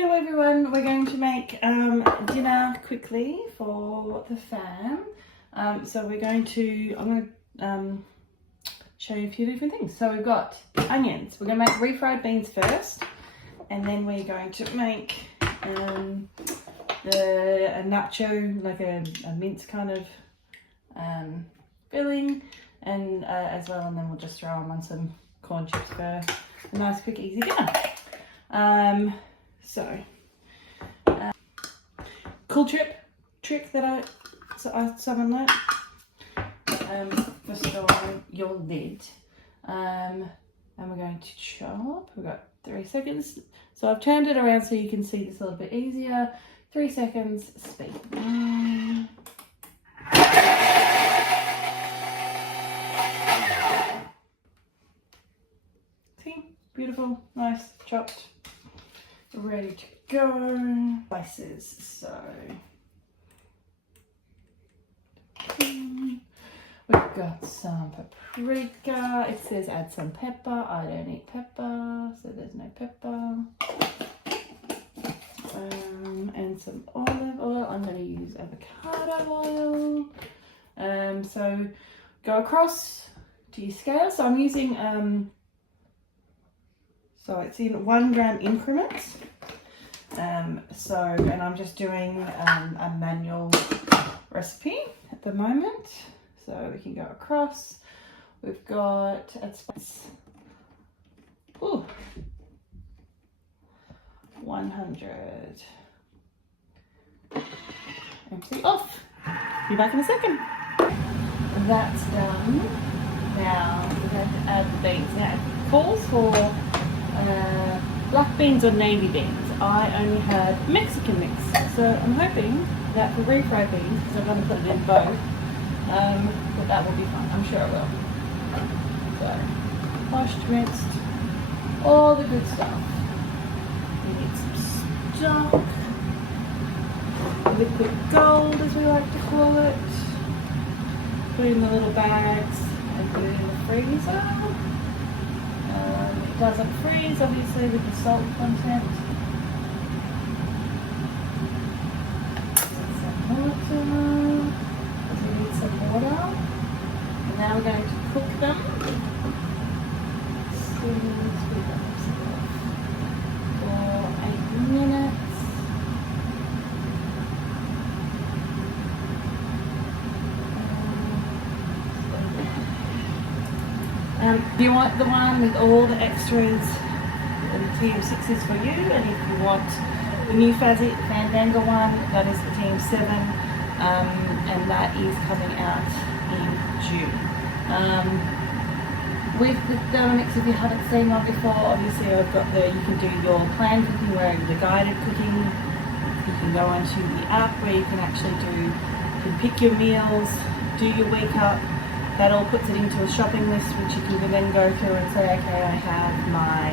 Hello everyone, we're going to make dinner quickly for the fam. I'm going to show you a few different things. So we've got onions. We're going to make refried beans first, and then we're going to make a nacho, like a mince kind of filling, and as well, and then we'll just throw them on some corn chips for a nice quick easy dinner. Cool trick that someone learnt. First of all, your lid, and we're going to chop. We've got 3 seconds. So I've turned it around so you can see this a little bit easier. 3 seconds, speed. See, beautiful, nice, chopped, ready to go. Spices, so we've got some paprika. It says add some pepper. I don't eat pepper, so there's no pepper. And some olive oil. I'm going to use avocado oil. So go across to your scale. So I'm using so it's in 1 gram increments. And I'm just doing a manual recipe at the moment. So we can go across. We've got, it's 100. Empty off. Be back in a second. That's done. Now we're going to add the beans. Now it calls for black beans or navy beans. I only had Mexican mix, so I'm hoping that for refried beans, because I'm going to put it in both, that will be fun. I'm sure it will. So, washed, rinsed, all the good stuff. We need some stock, liquid gold as we like to call it. Put it in the little bags and put it in the freezer. It doesn't freeze, obviously, with the salt content. Some water, because we need some water. And now we're going to cook them. For 8 minutes. If you want the one with all the extras, the TM6 is for you, and if you want the new Fandango one, that is the TM7, and that is coming out in June. With the Thermomix, if you haven't seen one before, obviously I've got you can do your planned cooking, where the guided cooking. You can go onto the app where you can actually you can pick your meals, do your week up. That all puts it into a shopping list, which you can then go through and say, okay, I have my,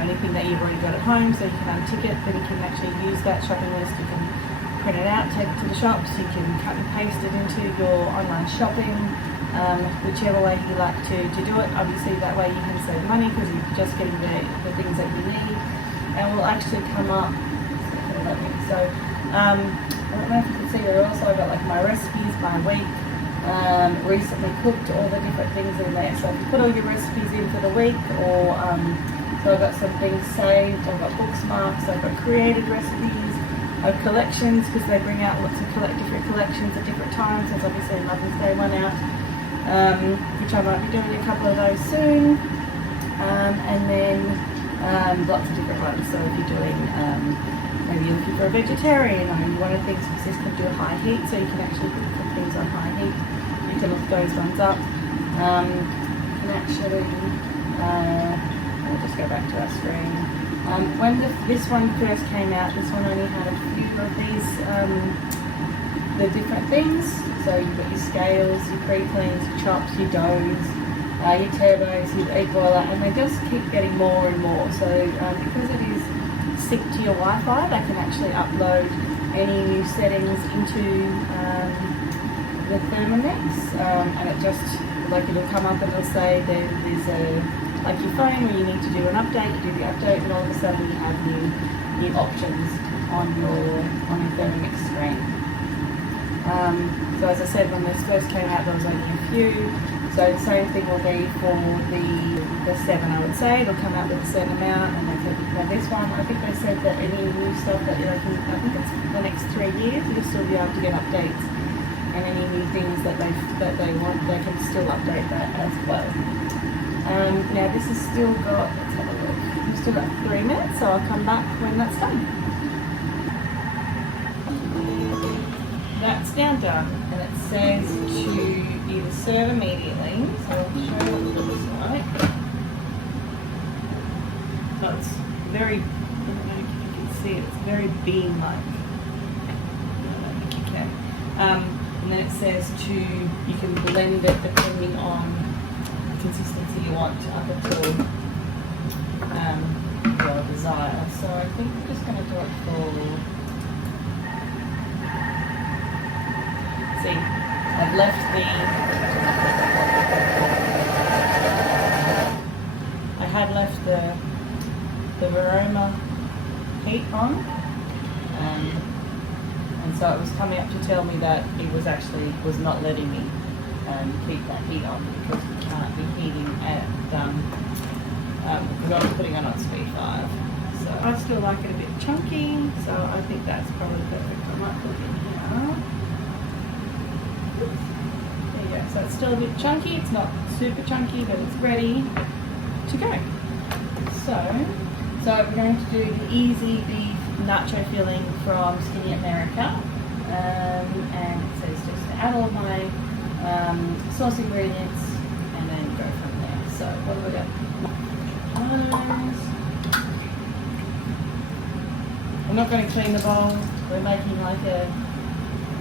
anything that you've already got at home, so you can untick it. Then you can actually use that shopping list. You can print it out, take it to the shops. You can cut and paste it into your online shopping, whichever way you like to do it. Obviously, that way you can save money because you're just getting the things that you need, and will actually come up. So I don't know if you can see there. Also, I've got like my recipes, my week. Recently cooked, all the different things in there. So if you put all your recipes in for the week, or so I've got some things saved, I've got books marks, I've got created recipes, I've collections, because they bring out lots of different collections at different times. There's obviously a Mother's Day one out, which I might be doing a couple of those soon, and then lots of different ones. So if you're doing maybe you're looking for a vegetarian, or you want things because this can do a high heat, so you can actually put things on high heat. You can look those ones up. And actually, we'll just go back to our screen. When this one first came out, this one only had a few of these, the different things. So you've got your scales, your pre-cleans, your chops, your doughs, your turbos, your egg boiler, and they just keep getting more and more. So because it is synced to your Wi-Fi, they can actually upload any new settings into the Thermomix, and it just, like, it'll come up and it'll say there's a, like your phone where you need to do an update, you do the update, and all of a sudden you have new new options on your Thermomix screen. So as I said, when this first came out, there was only a few. So the same thing will be for the 7, I would say. It'll come out with a certain amount, and now this one, I think they said that any new stuff that I think it's the next 3 years, you'll still be able to get updates, and any new things that they want, they can still update that as well. Now this has still got, let's have a look, we've still got 3 minutes, so I'll come back when that's done. That's now done, and it says to either serve immediately, so I'll show you what it looks like. So it's very, I don't know if you can see it, it's very bean-like. I don't think you can. And then it says to, you can blend it depending on the consistency you want up until your desire. So I think I'm just going to do it for, see, I've left I had left the aroma heat on, and so it was coming up to tell me that it was not letting me keep that heat on because we can't be heating at because I was putting it on speed 5. So I still like it a bit chunky, so I think that's probably perfect. I might put it in here. There you go. So it's still a bit chunky. It's not super chunky, but it's ready to go. So we're going to do the easy beef nacho filling from Skinny America, and it says just to add all my sauce ingredients and then go from there. So what have we got? I'm not going to clean the bowl. We're making like a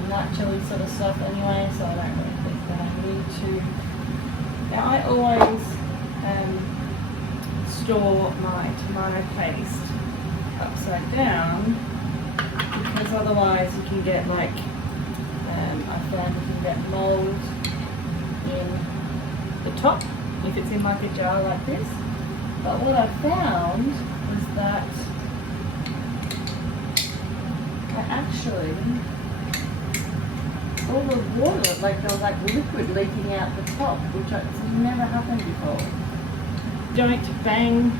nacho sort of stuff anyway, so I don't really think that I need to. Now I always store my tomato paste upside down because otherwise you can get like, I found you can get mold in the top if it's in like a jar like this. But what I found is that I actually, all the water, like there was like liquid leaking out the top, which has never happened before. Don't bang,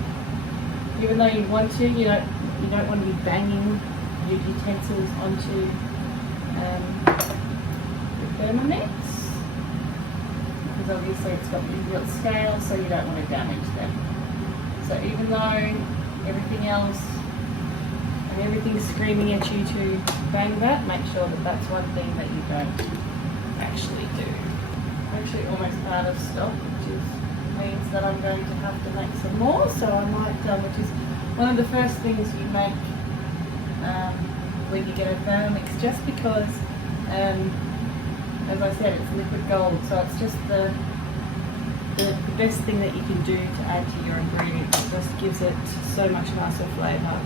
even though you want to, you don't want to be banging your utensils onto the Thermomix, because obviously it's got inbuilt scale, so you don't want to damage them. So even though everything else and everything's screaming at you to bang that, make sure that that's one thing that you don't actually do. I'm actually almost out of stock, which means that I'm going to have to make some more. So I might, which is one of the first things you make when you get a Thermomix, just because, as I said, it's liquid gold, so it's just the best thing that you can do to add to your ingredients. It just gives it so much nicer flavour.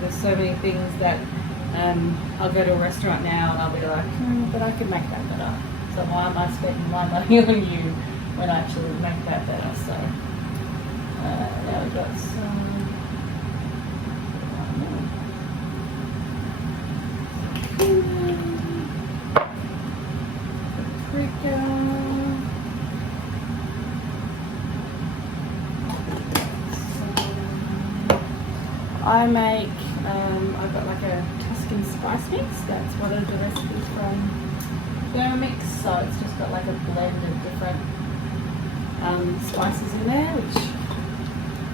There's so many things that I'll go to a restaurant now and I'll be like, but I can make that better. So why am I spending my money on you when I actually make that better? So now we've got some paprika. I make, I've got like a Tuscan spice mix. That's one of the recipes from Thermomix. So it's just got like a blend of different spices in there, which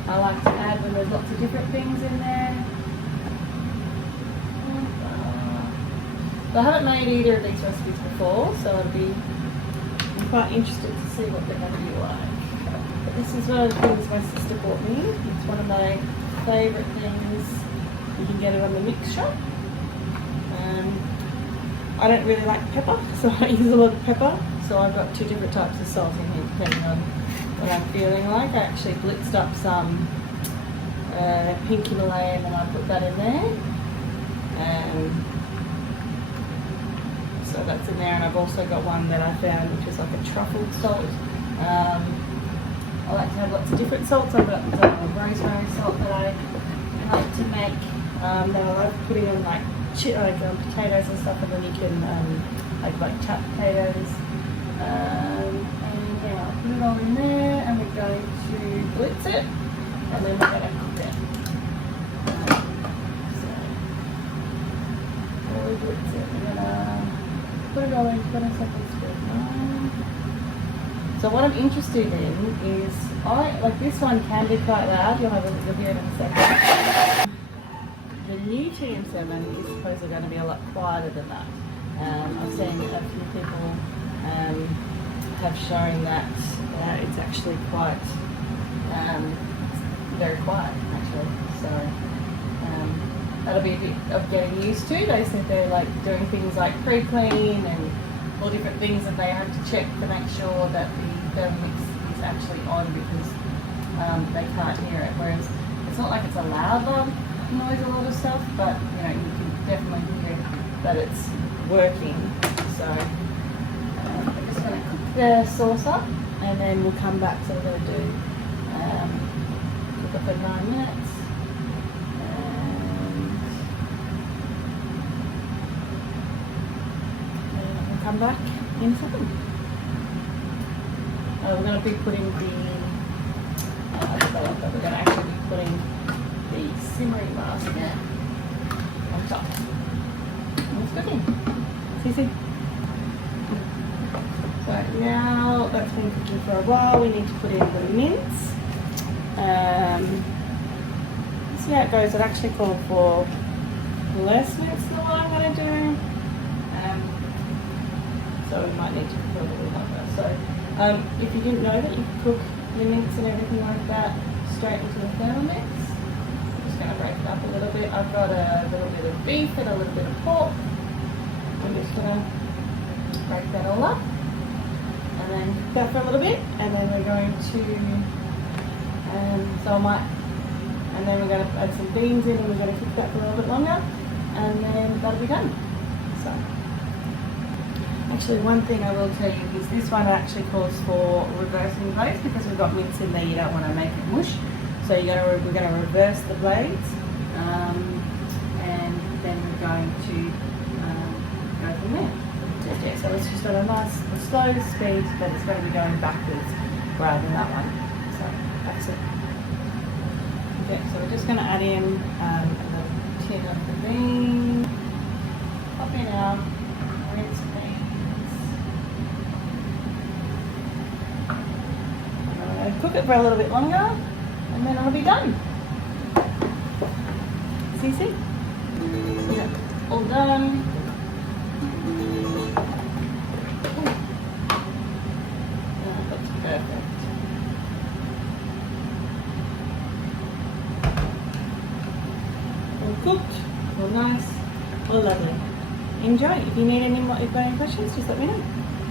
I like to add when there's lots of different things in there. So I haven't made either of these recipes before, so I'm quite interested to see what they're going to be like. But this is one of the things my sister bought me. It's one of my favourite things. You can get it on the mix shop. I don't really like pepper, so I use a lot of pepper. So I've got 2 different types of salt in here depending on what I'm feeling like. I actually blitzed up some pink Himalayan and I put that in there. So that's in there, and I've also got one that I found which is like a truffled salt. I like to have lots of different salts. I've got rosemary salt that Then I love putting in like potatoes and stuff, and then you can like chopped potatoes. And then I'll put it all in there, and we're going to blitz it, and then we're going to cook it. So while we blitz it, we're gonna put it all in 20 seconds for So what I'm interested in is, like this one can be quite loud. You'll have a hear it in a second. The new TM7 is supposedly going to be a lot quieter than that. I've seen a few people have shown that it's actually quite very quiet actually. So that'll be a bit of getting used to. They said they're like doing things like pre-clean and all different things that they have to check to make sure that the Thermomix is actually on, because they can't hear it. Whereas it's not like it's a loud noise, a lot of stuff, but you know, you can definitely hear that it's working. So I'm just going to cook the sauce up, and then we'll come back. So we're going to do cook it for 9 minutes, and we'll come back in a second. We're going to be putting we're going to actually be putting the simmering basket on top. And it's cooking. See? So now that's been cooking for a while, we need to put in the mince. See how it goes. It actually called for less mince than what I'm going to do. So we might need to cook a little bit longer. So if you didn't know that you could cook your mince and everything like that straight into the Thermomix, I'm just going to break it up a little bit. I've got a little bit of beef and a little bit of pork. I'm just going to break that all up and then cook that for a little bit, and then we're going to and then we're going to add some beans in, and we're going to cook that for a little bit longer, and then that'll be done. So actually, one thing I will tell you is this one actually calls for reversing blades, because we've got mince in there. You don't want to make it mush, so we're going to reverse the blades, and then we're going to go from there. Yeah, so it's just on a nice slow speed, but it's going to be going backwards rather than that one. So that's it. Okay, so we're just going to add in a tin of the beans, pop in our rinsed beans. I'm going to cook it for a little bit longer, and then it'll be done. See? Yeah, all done. Perfect. All cooked, all nice, all lovely. Enjoy. If you need any more, if you've got any questions, just let me know.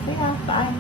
See ya. Bye.